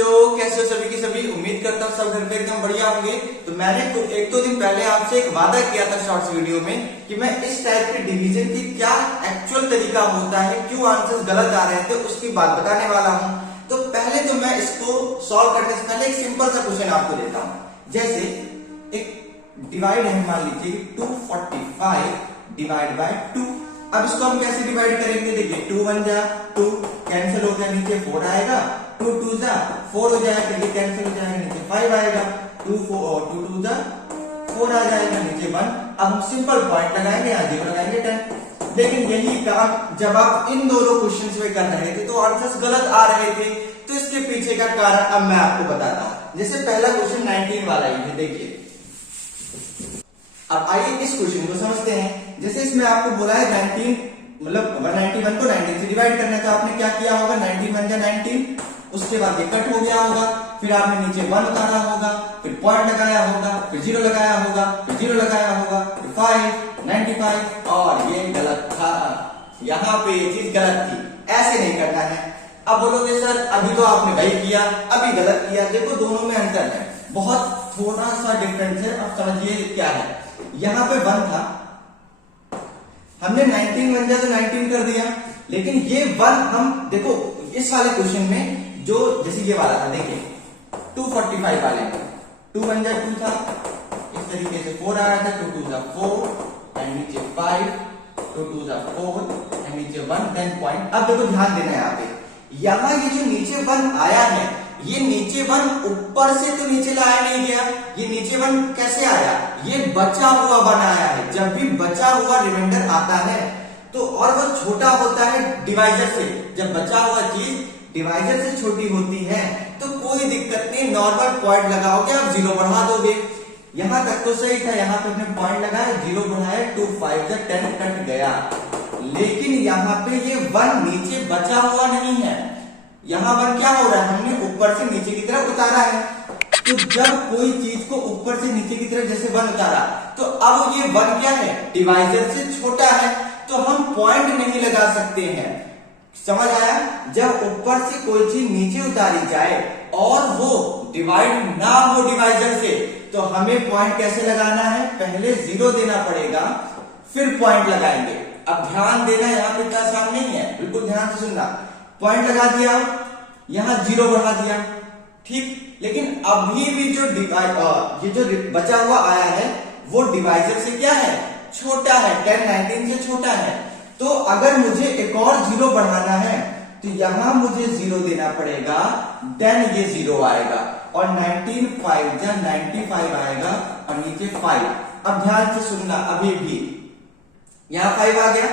बच्चों, कैसे हो सभी की सभी। उम्मीद करता हूँ सब घर पे एकदम बढ़िया होंगे। तो मैंने एक दो दिन पहले आपसे एक वादा किया था शॉर्ट्स वीडियो में कि मैं इस टाइप के डिवीजन की क्या एक्चुअल तरीका होता है, क्यों आंसर्स गलत आ रहे थे, उसकी बात बताने वाला हूँ। तो पहले तो मैं इसको सॉल्व करने से पहले एक सिंपल सा क्वेश्चन आपको देता हूँ। जैसे एक डिवाइड है, मान लीजिए 245 डिवाइड बाय 2। अब इसको हम कैसे डिवाइड करेंगे? देखिए 2 1 जा 2 कैंसिल हो गया, नीचे 4 आएगा, 2 2 जा 4 हो जाएगा, ये कैंसिल हो जाएगा, नीचे 5 आएगा, 2 4 और 2 2 जा 4 आ जाएगा, नीचे 1। अब हम सिंपल पॉइंट लगाएंगे, यहाँ 0 लगाएंगे 10। लेकिन यही काम जब आप इन दोनों क्वेश्चंस में कर रहे थे तो आंसर्स गलत आ रहे थे। तो इसके पीछे का कारण अब मैं आपको बताता हूँ। जैसे पहला क्वेश्चन 19 वाला ही है, देखिए। अब आइए इस क्वेश्चन को समझते हैं। जैसे इसमें आपको बोला है 19 मतलब 191 को 19 से डिवाइड करना है, तो आपने क्या किया होगा? 91 जा 19, उसके बाद ये कट हो गया होगा, फिर आपने नीचे 1 उतारा होगा, फिर पॉइंट लगाया होगा, फिर 0 लगाया होगा, फिर 0 लगाया होगा, फिर 5 95 और ये गलत था। यहाँ पे ये चीज गलत थी, ऐसे नहीं करना है। अब बोलोगे सर अभी तो आपने वही किया, अभी गलत किया। देखो दोनों में अंतर है, बहुत थोड़ा सा डिफरेंस है। अब समझिए क्या है। यहाँ पे 1 था, हमने 19 1 जा तो 19 कर दिया, लेकिन ये 1 हम देखो इस वाले क्वेश्चन में जो जैसे ये वाला था, देखिए 245 वाले में 2 1 जा 2 था, इस तरीके से 4 आया था, 2 2 जा 4 एंड नीचे 5, 2 2 जा 4 एंड नीचे 1 10 पॉइंट। अब देखो ध्यान देना है यहाँ पे, यहाँ ये जो नीचे 1 आया है, ये नीचे 1 ऊपर से तो नीचे लाया नहीं गया। ये नीचे 1 कैसे आया? ये बचा हुआ 1 आया है। जब भी बचा हुआ रिमाइंडर आता है तो और वो छोटा होता है डिवाइजर से। जब बचा हुआ चीज डिवाइजर से छोटी होती है तो कोई दिक्कत नहीं, नॉर्मल पॉइंट लगाओगे, आप 0 बढ़ा दोगे। यहां तक तो सही था, यहाँ पे हमने पॉइंट लगाया, 0 बढ़ाया, 2 5 जा 10 कट गया। लेकिन यहाँ पे ये 1 नीचे बचा हुआ नहीं है। यहाँ 1 क्या हो रहा है? हमने ऊपर से नीचे की तरफ उतारा है। तो जब कोई चीज को ऊपर से नीचे की तरफ जैसे 1 उतारा, तो अब ये 1 क्या है? डिवाइजर से छोटा है, तो हम पॉइंट नहीं लगा सकते हैं। समझ आया? जब ऊपर से कोई चीज नीचे उतारी जाए और वो डिवाइड ना हो डिवाइजर से, तो हमें पॉइंट कैसे लगाना है? पहले 0 देना पड़ेगा, फिर पॉइंट लगाएंगे। अब ध्यान देना, यहाँ पे इतना आसान नहीं है, बिल्कुल ध्यान से सुनना। पॉइंट लगा दिया, यहां 0 बढ़ा दिया, ठीक। लेकिन अभी भी जो ये जो बचा हुआ आया है वो डिवाइजर से क्या है? छोटा है, 10 19 से छोटा है। तो अगर मुझे एक और 0 बढ़ाना है तो यहां मुझे 0 देना पड़ेगा, देन ये 0 आएगा और 19 5 जा 95 आएगा और नीचे 5। अब ध्यान से सुनना, अभी भी यहां 5 आ गया,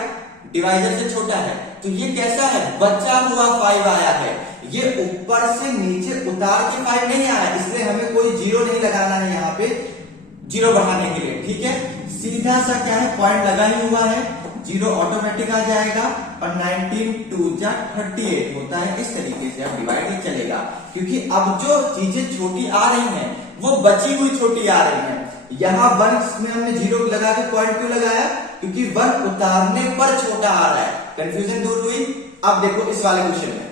डिवाइजर से छोटा है, तो ये कैसा है? बचा हुआ 5 आया है। ये ऊपर से नीचे उतार के 5 नहीं आया, इसलिए हमें कोई 0 नहीं लगाना है यहाँ पे 0 बढ़ाने के लिए, ठीक है। सीधा सा क्या है? पॉइंट लगा ही हुआ है, 0 ऑटोमेटिक आ जाएगा और 19 2 जा 38 होता है। इस तरीके से अब डिवाइड ही चलेगा, क्योंकि अब जो चीजें छोटी आ रही हैं वो बची हुई छोटी आ रही हैं। यहाँ 1 में हमने 0 लगा के पॉइंट क्यों लगाया? क्योंकि 1 उतारने पर छोटा आ रहा है। कंफ्यूजन दूर हुई? अब देखो इस वाले क्वेश्चन में,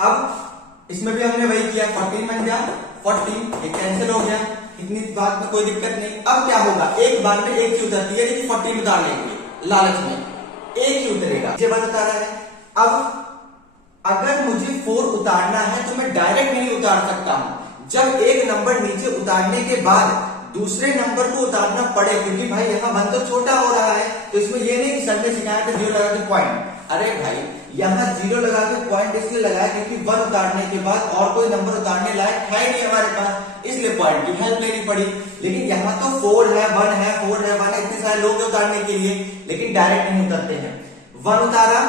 अब इसमें भी हमने वही किया, 14 बन गया 40, ये कैंसिल हो गया, इतनी बात में कोई दिक्कत नहीं। अब क्या होगा? एक बार में एक ही उतरती है, लेकिन 14 उतार लेंगे लालच में, एक ही उतरेगा, ये बात उतारा है। अब अगर मुझे 4 उतारना है तो मैं डायरेक्ट नहीं उतार सकता हूं। जब एक नंबर नीचे उतारने के बाद दूसरे नंबर को उतारना पड़े, क्योंकि भाई यहाँ 1 तो छोटा हो रहा है, तो इसमें ये नहीं कि सर ने सिखाया था 0 लगा के पॉइंट। अरे भाई यहाँ 0 लगा के पॉइंट इसलिए लगाया क्योंकि 1 उतारने के बाद और कोई नंबर उतारने लायक है ही नहीं हमारे पास, इसलिए पॉइंट की हेल्प लेनी पड़ी। लेकिन यहाँ तो 4 है 1 है 4 है 1 है, इतने सारे लोग हैं उतारने के लिए, लेकिन डायरेक्ट नहीं उतरते हैं। 1 उतारा,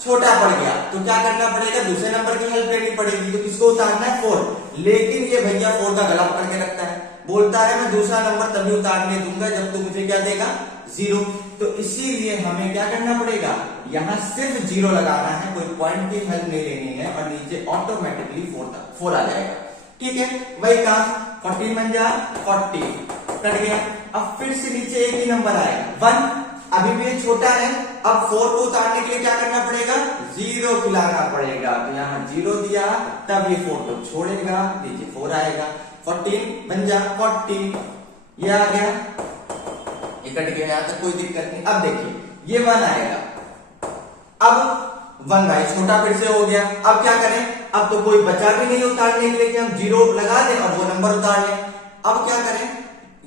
छोटा पड़ गया, तो क्या करना पड़ेगा? दूसरे नंबर की हेल्प लेनी पड़ेगी। तो किसको उतारना है? 4। लेकिन ये भैया 4 का गला पकड़ के रखता है, बोलता है मैं दूसरा नंबर तभी उतारने दूंगा जब तू मुझे क्या देगा? 0। तो इसीलिए हमें क्या करना पड़ेगा? यहाँ सिर्फ 0 लगाना है, कोई पॉइंट की हेल्प नहीं लेनी है और नीचे ऑटोमेटिकली 4 आ जाएगा, ठीक है। वही काम 40 बन जा 40 कट गया। अब फिर से नीचे एक ही नंबर आएगा 1, अभी भी ये छोटा है, अब 4 को उतारने के लिए क्या करना पड़ेगा, 0 खिलाना पड़ेगा। तो यहाँ 0 दिया, तब ये 4 को छोड़ेगा, नीचे 4 आएगा, 14 बन जा 40, ये आ गया, ये कट गया, यहाँ तक कोई दिक्कत नहीं। अब देखिए ये 1 आएगा, अब 1 भाई छोटा फिर से हो गया। अब क्या करें, अब तो कोई बचा भी नहीं उतारने के लिए कि हम 0 लगा दें और वो नंबर उतार लें। अब क्या करें,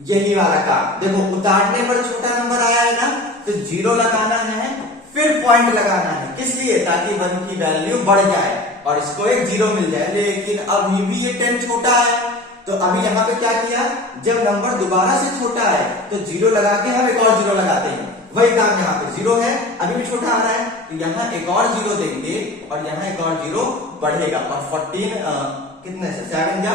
यही वाला काम देखो, उतारने पर छोटा नंबर आया है ना, तो 0 लगाना है, फिर पॉइंट लगाना है, किस लिए, ताकि 1 की वैल्यू बढ़ जाए और इसको एक 0 मिल जाए। लेकिन अभी भी ये 10 छोटा है, तो अभी यहाँ पे क्या किया, जब नंबर दोबारा से छोटा है तो 0 लगा के हम एक और 0 लगाते हैं, वही काम यहाँ पे 0 है, अभी भी छोटा आ रहा है, तो यहाँ एक और 0 देंगे और यहाँ एक और 0 बढ़ेगा और 14 कितने से 7 या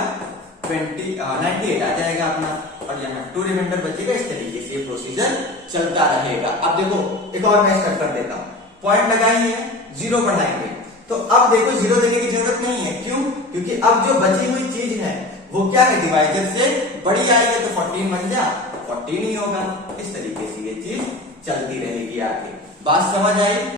98 आ जाएगा अपना, और यहाँ 2 रिमाइंडर बचेगा। इस तरीके से ये प्रोसीजर चलता रहेगा। अब देखो एक और मैं स्टेप कर देता हूँ, पॉइंट लगाई है, 0 बढ़ाएंगे, तो अब देखो 0 देने की जरूरत नहीं है, क्यों, क्योंकि अब जो बची हुई चीज है वो क्या है, डिवाइजर से बड़ी आई है, तो 14 बन जा 14 ही होगा। इस तरीके से ये चीज चलती रहेगी आगे। बात समझ आई?